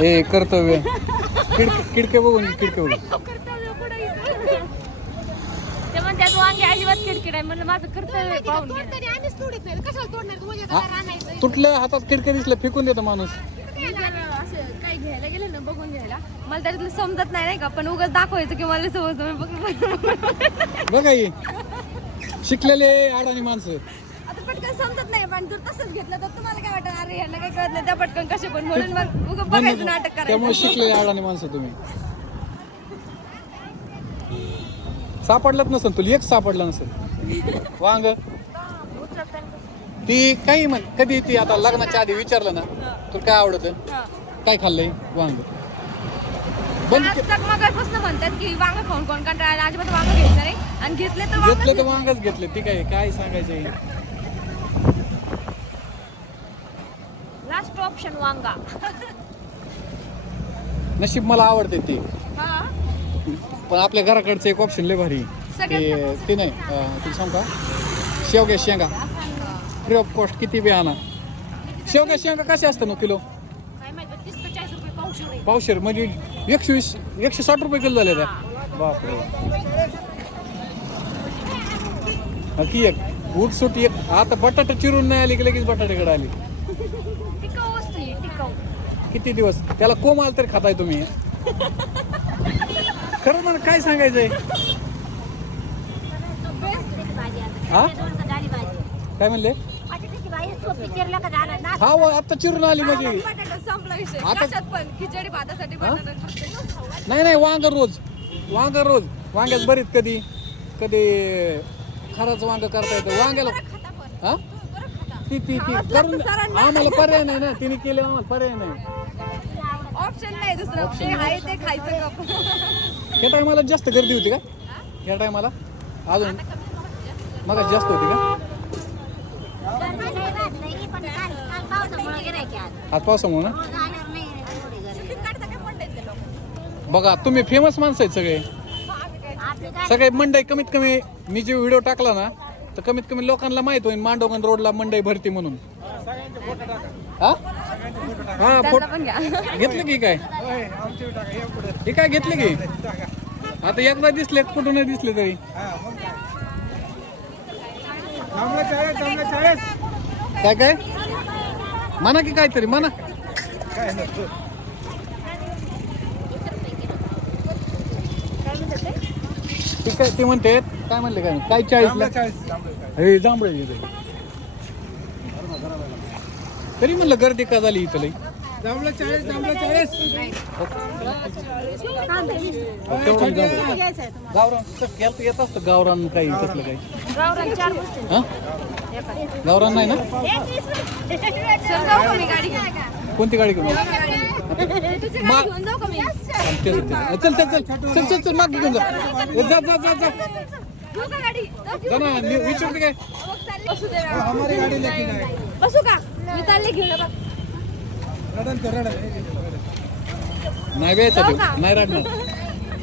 हे कर्तव्य किडके बघून किडके बघून ते म्हणतात वांगे अजिबात किडकिड आहे म्हणलं माझं कर्तव्य पाहून तुटलं हातात किडके दिसलं फेकून देतो माणूस. काही घ्यायला गेले ना बघून घ्यायला मला त्याच्यातलं समजत नाही का पण उगाच दाखवायचं की मला समजतं बघा ही शिकलेले अडाणी माणसं. आता पटकन समजत नाही पण जर तसंच घेतलं तर तुम्हाला काय वाटतं अरे यांना काय कळत नाही त्या पटकन कसे पण म्हणून मग उगाच बघायचं नाटक करायचं. त्यामुळे शिकलेले अडाणी माणसं तुम्ही. सापडलंच नसेल तुला एक सापडलं नसेल वांग. ती काही म्हण कधी ती आता लग्नाच्या आधी विचारलं ना तुला काय आवडतं काय खाल्लंय वांग बंद मगापासून म्हणतात की वांग खाऊन कोण कंटाळा अजिबात वांग घ्यायचं नाही आणि घेतले तर वांगच घेतले. ती काय सांगायचं. लास्ट ऑप्शन वांगा. नशीब मला आवडते ती पण आपल्या घराकडचं एक ऑप्शन लय भारी ते नाही तुला सांग का शेवग्या शेंगा फ्री ऑफ कॉस्ट किती बी आणा. शेवग्या शेंगा कसे असतं ना किलो पावशेर म्हणजे 160 रुपये किलो झाले त्या. बापरे की एक उठसूट एक आता बटाटा चिरून नाही आली की लगेच बटाट्याकडे आली. किती दिवस त्याला कोंब आला तरी खाताय तुम्ही. खरं मला काय सांगायचंय हा काय म्हणले हा आता चिरून आली म्हणजे नाही वांग रोज वांग्यात बरीच कधी खराच वांग करता येतं वांग्याला हा ती करून आम्हाला पर्याय नाही ना तिने केले आम्हाला पर्याय नाही ऑप्शन नाही दुसरं जे आहे ते खायचं. या टायमाला जास्त गर्दी होती का या टायमाला अजून मग जास्त होती का आज पावसामुळे ना. बघा तुम्ही फेमस माणसं आहेत सगळे मंडई कमीत कमी मी जे व्हिडिओ टाकला ना तर कमीत कमी लोकांना माहित होईल मांडोगण रोडला मंडई भरती म्हणून. हा घेतले की काय हे काय घेतले की आता एकदा दिसले कुठून नाही दिसले तरी काय म्हणा की काहीतरी म्हणा. ती म्हणते काय म्हणले काय 40 जांभळे तरी म्हणलं गर्दी का झाली इथं लई. गावरान येत असतं गावरान काही तसलं काही गावरान नाही ना. कोणती गाडी घेऊन चल माग घेऊन जा ना विचारते काय बसू का मी चालले घेऊन नाही वेळचा नाही रडणार.